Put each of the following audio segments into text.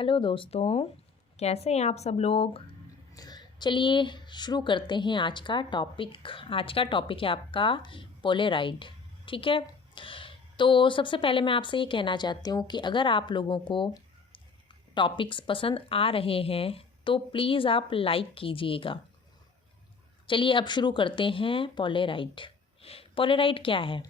Hello दोस्तों, कैसे हैं आप सब लोग। चलिए शुरू करते हैं आज का टॉपिक है आपका पोलेराइड। ठीक है, तो सबसे पहले मैं आपसे ये कहना चाहती हूँ कि अगर आप लोगों को टॉपिक्स पसंद आ रहे हैं तो प्लीज़ आप लाइक कीजिएगा। चलिए अब शुरू करते हैं। पोलेराइड क्या है?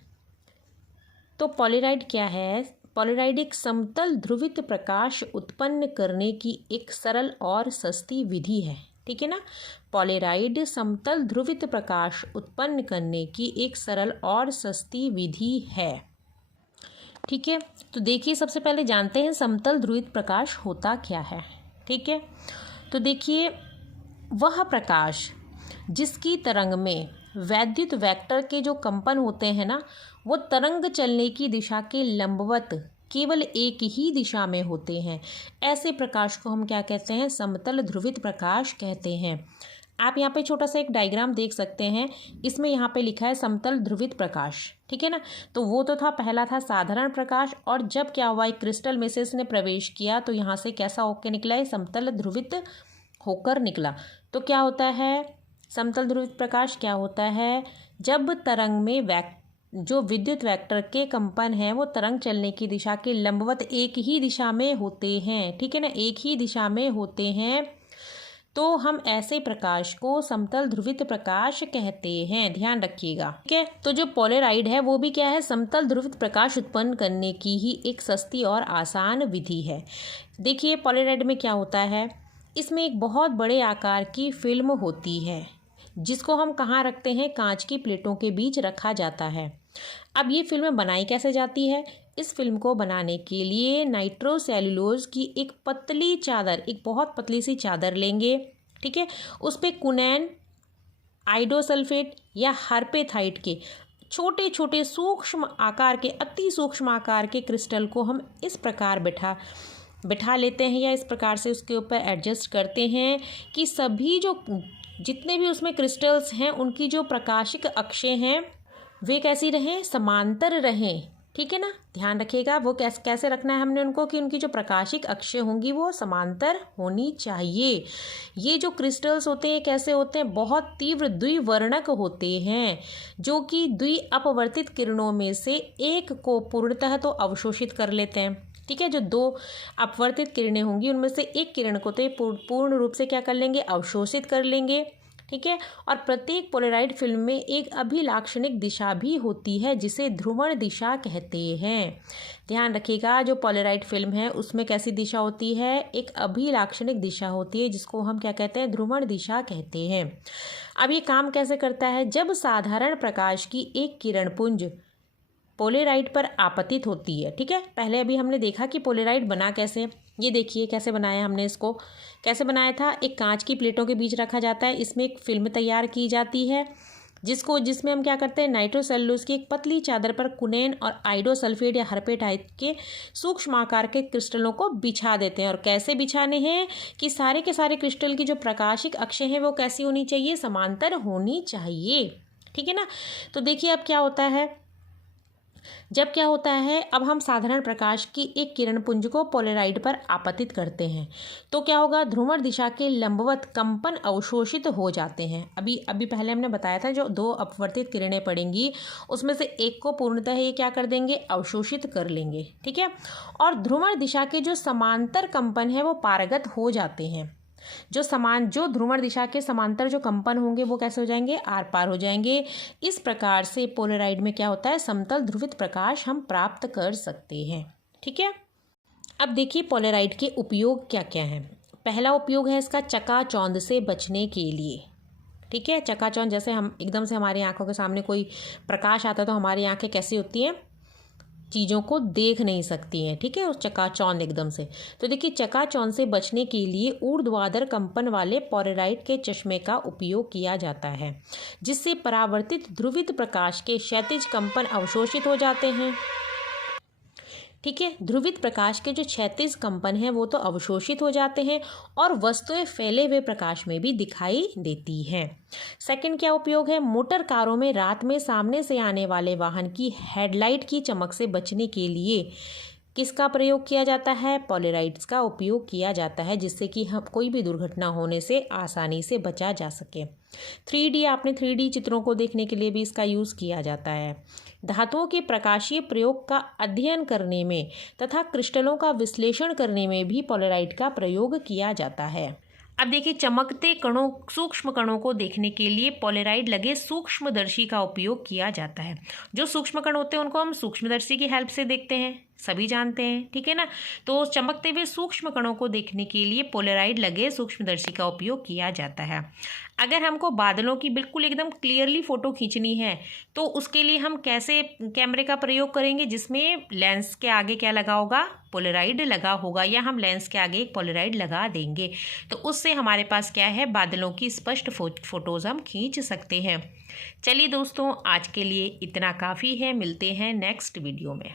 तो पोलेराइड क्या है? पोलेराइड एक समतल ध्रुवित प्रकाश उत्पन्न करने की एक सरल और सस्ती विधि है। ठीक है ना। पोलेराइड समतल ध्रुवित प्रकाश उत्पन्न करने की एक सरल और सस्ती विधि है। ठीक है, तो देखिए सबसे पहले जानते हैं समतल ध्रुवित प्रकाश होता क्या है। ठीक है, तो देखिए वह प्रकाश जिसकी तरंग में वैद्युत वेक्टर के जो कंपन होते हैं ना, वो तरंग चलने की दिशा के लंबवत केवल एक ही दिशा में होते हैं, ऐसे प्रकाश को हम क्या कहते हैं? समतल ध्रुवित प्रकाश कहते हैं। आप यहाँ पे छोटा सा एक डायग्राम देख सकते हैं, इसमें यहाँ पे लिखा है समतल ध्रुवित प्रकाश। ठीक है ना। तो वो तो था, पहला था साधारण प्रकाश, और जब क्या हुआ, एक क्रिस्टल में से इसने प्रवेश किया तो यहाँ से कैसा होकर निकला है? समतल ध्रुवित होकर निकला। तो क्या होता है समतल ध्रुवित प्रकाश? क्या होता है? जब तरंग में जो विद्युत वेक्टर के कंपन हैं वो तरंग चलने की दिशा के लंबवत एक ही दिशा में होते हैं। ठीक है ना, एक ही दिशा में होते हैं, तो हम ऐसे प्रकाश को समतल ध्रुवित प्रकाश कहते हैं। ध्यान रखिएगा। ठीक है, तो जो पोलेराइड है वो भी क्या है? समतल ध्रुवित प्रकाश उत्पन्न करने की ही एक सस्ती और आसान विधि है। देखिए पोलेराइड में क्या होता है, इसमें एक बहुत बड़े आकार की फिल्म होती है जिसको हम कहाँ रखते हैं? कांच की प्लेटों के बीच रखा जाता है। अब ये फिल्म बनाई कैसे जाती है? इस फिल्म को बनाने के लिए नाइट्रोसेल्यूलोज की एक पतली चादर, एक बहुत पतली सी चादर लेंगे। ठीक है, उस पर कुनैन, आइडोसल्फेट या हर्पेथाइट के छोटे छोटे सूक्ष्म आकार के, अति सूक्ष्म आकार के क्रिस्टल को हम इस प्रकार बिठा लेते हैं, या इस प्रकार से उसके ऊपर एडजस्ट करते हैं कि सभी जितने भी उसमें क्रिस्टल्स हैं उनकी जो प्रकाशिक अक्षें हैं वे कैसी रहें? समांतर रहें। ठीक है ना, ध्यान रखिएगा। वो कैसे रखना है हमने उनको कि उनकी जो प्रकाशिक अक्षें होंगी वो समांतर होनी चाहिए। ये जो क्रिस्टल्स होते हैं कैसे होते हैं? बहुत तीव्र द्विवर्णक होते हैं, जो कि द्विअपवर्तित किरणों में से एक को पूर्णतः तो अवशोषित कर लेते हैं। ठीक है, जो दो अपवर्तित किरणें होंगी उनमें से एक किरण को तो पूर्ण रूप से क्या कर लेंगे? अवशोषित कर लेंगे। ठीक है, और प्रत्येक पोलेराइड फिल्म में एक अभिलाक्षणिक दिशा भी होती है जिसे ध्रुवण दिशा कहते हैं। ध्यान रखिएगा, जो पोलेराइड फिल्म है उसमें कैसी दिशा होती है? एक अभिलाक्षणिक दिशा होती है जिसको हम क्या कहते हैं? ध्रुवण दिशा कहते हैं। अब ये काम कैसे करता है? जब साधारण प्रकाश की एक किरण पुंज पोलेराइड पर आपतित होती है। ठीक है, पहले अभी हमने देखा कि पोलेराइड बना कैसे। ये देखिए कैसे बनाया हमने। इसको कैसे बनाया था? एक कांच की प्लेटों के बीच रखा जाता है, इसमें एक फिल्म तैयार की जाती है जिसमें हम क्या करते हैं? नाइट्रोसेल्यूलोज की एक पतली चादर पर कुनैन और आइडोसल्फेट या हर्पेटाइट के सूक्ष्म आकार के क्रिस्टलों को बिछा देते हैं। और कैसे बिछाने हैं कि सारे के सारे क्रिस्टल की जो प्रकाशिक अक्षें हैं वो कैसी होनी चाहिए? समांतर होनी चाहिए। ठीक है ना। तो देखिए अब क्या होता है, जब क्या होता है, अब हम साधारण प्रकाश की एक किरण पुंज को पोलेराइड पर आपतित करते हैं तो क्या होगा? ध्रुवण दिशा के लंबवत कंपन अवशोषित हो जाते हैं। अभी पहले हमने बताया था, जो दो अपवर्तित किरणें पड़ेंगी उसमें से एक को पूर्णतः ये क्या कर देंगे? अवशोषित कर लेंगे। ठीक है, और ध्रुवण दिशा के जो समांतर कंपन है वो पारगत हो जाते हैं। जो ध्रुवण दिशा के समांतर जो कंपन होंगे वो कैसे हो जाएंगे? आर पार हो जाएंगे। इस प्रकार से पोलेराइड में क्या होता है? समतल ध्रुवित प्रकाश हम प्राप्त कर सकते हैं। ठीक है, अब देखिए पोलेराइड के उपयोग क्या क्या हैं। पहला उपयोग है इसका चकाचौंध से बचने के लिए। ठीक है, चकाचौंध, जैसे हम एकदम से हमारी आंखों के सामने कोई प्रकाश आता है तो हमारी आंखें कैसी होती हैं? चीज़ों को देख नहीं सकती हैं। ठीक है, उस चकाचौंध एकदम से। तो देखिए चकाचौंध से बचने के लिए ऊर्ध्वाधर कंपन वाले पोलेराइड के चश्मे का उपयोग किया जाता है, जिससे परावर्तित ध्रुवित प्रकाश के क्षैतिज कंपन अवशोषित हो जाते हैं। ठीक है, ध्रुवित प्रकाश के जो क्षैतिज कंपन हैं वो तो अवशोषित हो जाते हैं और वस्तुएं फैले हुए प्रकाश में भी दिखाई देती हैं। सेकंड क्या उपयोग है? मोटर कारों में रात में सामने से आने वाले वाहन की हेडलाइट की चमक से बचने के लिए किसका प्रयोग किया जाता है? पोलेराइड्स का उपयोग किया जाता है, जिससे कि हम कोई भी दुर्घटना होने से आसानी से बचा जा सके। 3D, आपने 3D चित्रों को देखने के लिए भी इसका यूज़ किया जाता है। धातुओं के प्रकाशीय प्रयोग का अध्ययन करने में तथा क्रिस्टलों का विश्लेषण करने में भी पोलेराइड का प्रयोग किया जाता है। अब देखिए, चमकते कणों, सूक्ष्म कणों को देखने के लिए पोलेराइड लगे सूक्ष्मदर्शी का उपयोग किया जाता है। जो सूक्ष्म कण होते हैं उनको हम सूक्ष्मदर्शी की हेल्प से देखते हैं, सभी जानते हैं, ठीक है ना। तो चमकते हुए सूक्ष्म कणों को देखने के लिए पोलेराइड लगे सूक्ष्मदर्शी का उपयोग किया जाता है। अगर हमको बादलों की बिल्कुल एकदम क्लियरली फ़ोटो खींचनी है तो उसके लिए हम कैसे कैमरे का प्रयोग करेंगे, जिसमें लेंस के आगे क्या लगा होगा? पोलेराइड लगा होगा, या हम लेंस के आगे एक पोलेराइड लगा देंगे तो उससे हमारे पास क्या है? बादलों की स्पष्ट फ़ोटोज़ हम खींच सकते हैं। चलिए दोस्तों, आज के लिए इतना काफ़ी है। मिलते हैं नेक्स्ट वीडियो में।